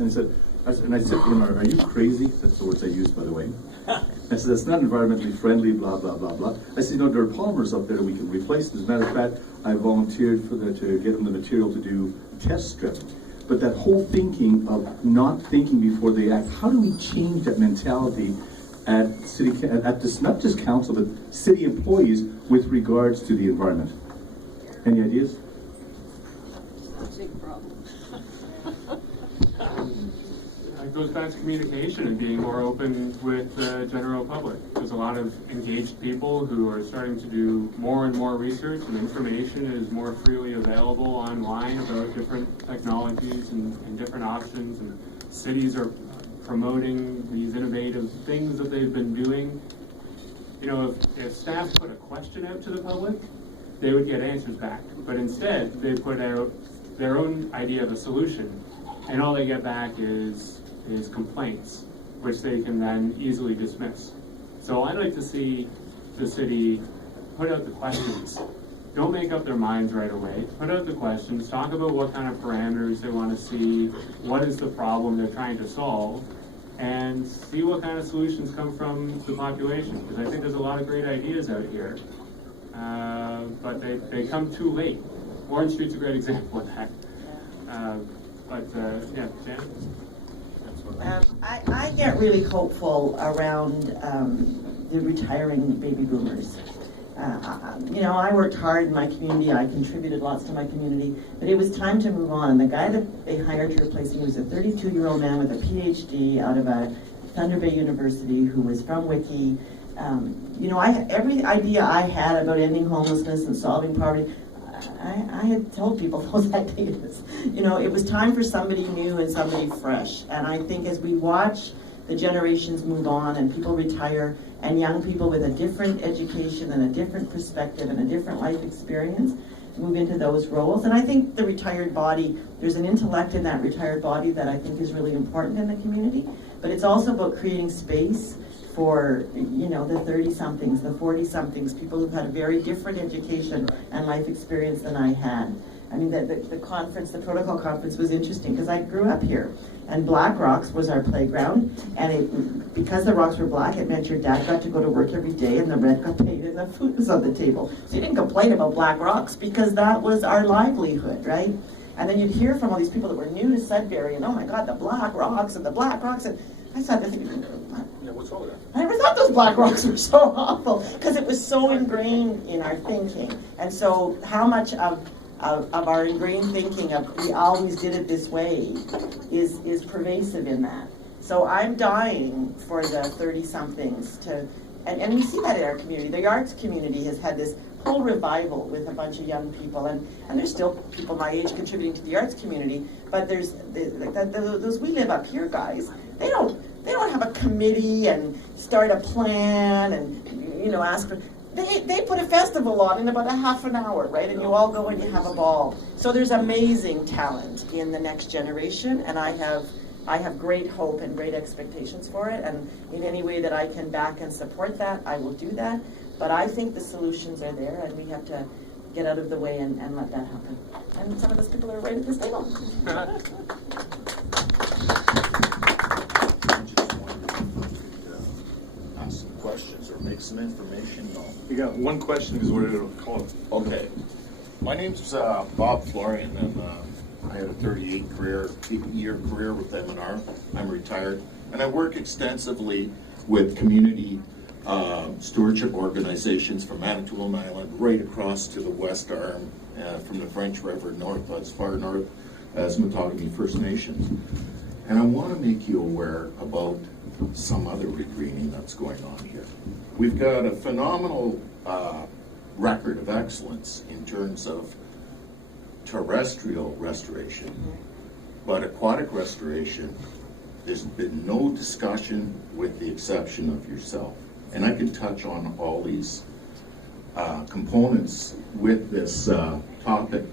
And I said to him, are you crazy? That's the words I used, by the way. I said, that's not environmentally friendly, blah, blah, blah, blah. I said, there are polymers up there that we can replace. As a matter of fact, I volunteered to get them the material to do test strips. But that whole thinking of not thinking before they act, how do we change that mentality at not just council, but city employees with regards to the environment? Any ideas? Big problem. It goes back to communication and being more open with the general public. There's a lot of engaged people who are starting to do more and more research, and information is more freely available online about different technologies and different options, and cities are promoting these innovative things that they've been doing. If staff put a question out to the public, they would get answers back. But instead, they put out their own idea of a solution, and all they get back is complaints, which they can then easily dismiss. So I'd like to see the city put out the questions. Don't make up their minds right away. Put out the questions, talk about what kind of parameters they want to see, what is the problem they're trying to solve, and see what kind of solutions come from the population. Because I think there's a lot of great ideas out here, but they come too late. Orange Street's a great example of that. Yeah, Jan? I get really hopeful around the retiring baby boomers. I worked hard in my community. I contributed lots to my community, but it was time to move on. The guy that they hired to replace me was a 32-year-old man with a PhD out of a Thunder Bay University who was from Wiki. Every idea I had about ending homelessness and solving poverty, I had told people those ideas. It was time for somebody new and somebody fresh. And I think as we watch the generations move on and people retire and young people with a different education and a different perspective and a different life experience move into those roles. And I think the retired body, there's an intellect in that retired body that I think is really important in the community. But it's also about creating space for the 30-somethings, the 40-somethings, people who've had a very different education and life experience than I had. I mean, the conference, the protocol conference was interesting because I grew up here, and Black Rocks was our playground, and because the rocks were black, it meant your dad got to go to work every day and the rent got paid and the food was on the table. So you didn't complain about Black Rocks because that was our livelihood, right? And then you'd hear from all these people that were new to Sudbury, and oh my God, the Black Rocks, and I started thinking, yeah, what's wrong with that? I never thought those Black Rocks were so awful because it was so ingrained in our thinking. And so how much of our ingrained thinking of we always did it this way is pervasive in that. So I'm dying for the 30-somethings to, and we see that in our community. The arts community has had this whole revival with a bunch of young people, and there's still people my age contributing to the arts community, but there's those we live up here guys, they don't have a committee and start a plan and ask for. They put a festival on in about a half an hour, right? And you all go and you have a ball. So there's amazing talent in the next generation, and I have great hope and great expectations for it. And in any way that I can back and support that, I will do that. But I think the solutions are there, and we have to get out of the way and let that happen. And some of those people are right at this table. Ask some questions or make some information known. We got one question because we're going to call it. Okay. My name's Bob Florian, and I had a 38-year career with M&R. I'm retired, and I work extensively with community stewardship organizations from Manitoulin Island right across to the West Arm, from the French River north, as far north as Matagami First Nations. And I want to make you aware about some other regreening that's going on here. We've got a phenomenal record of excellence in terms of terrestrial restoration, but aquatic restoration, there's been no discussion with the exception of yourself. And I can touch on all these components with this topic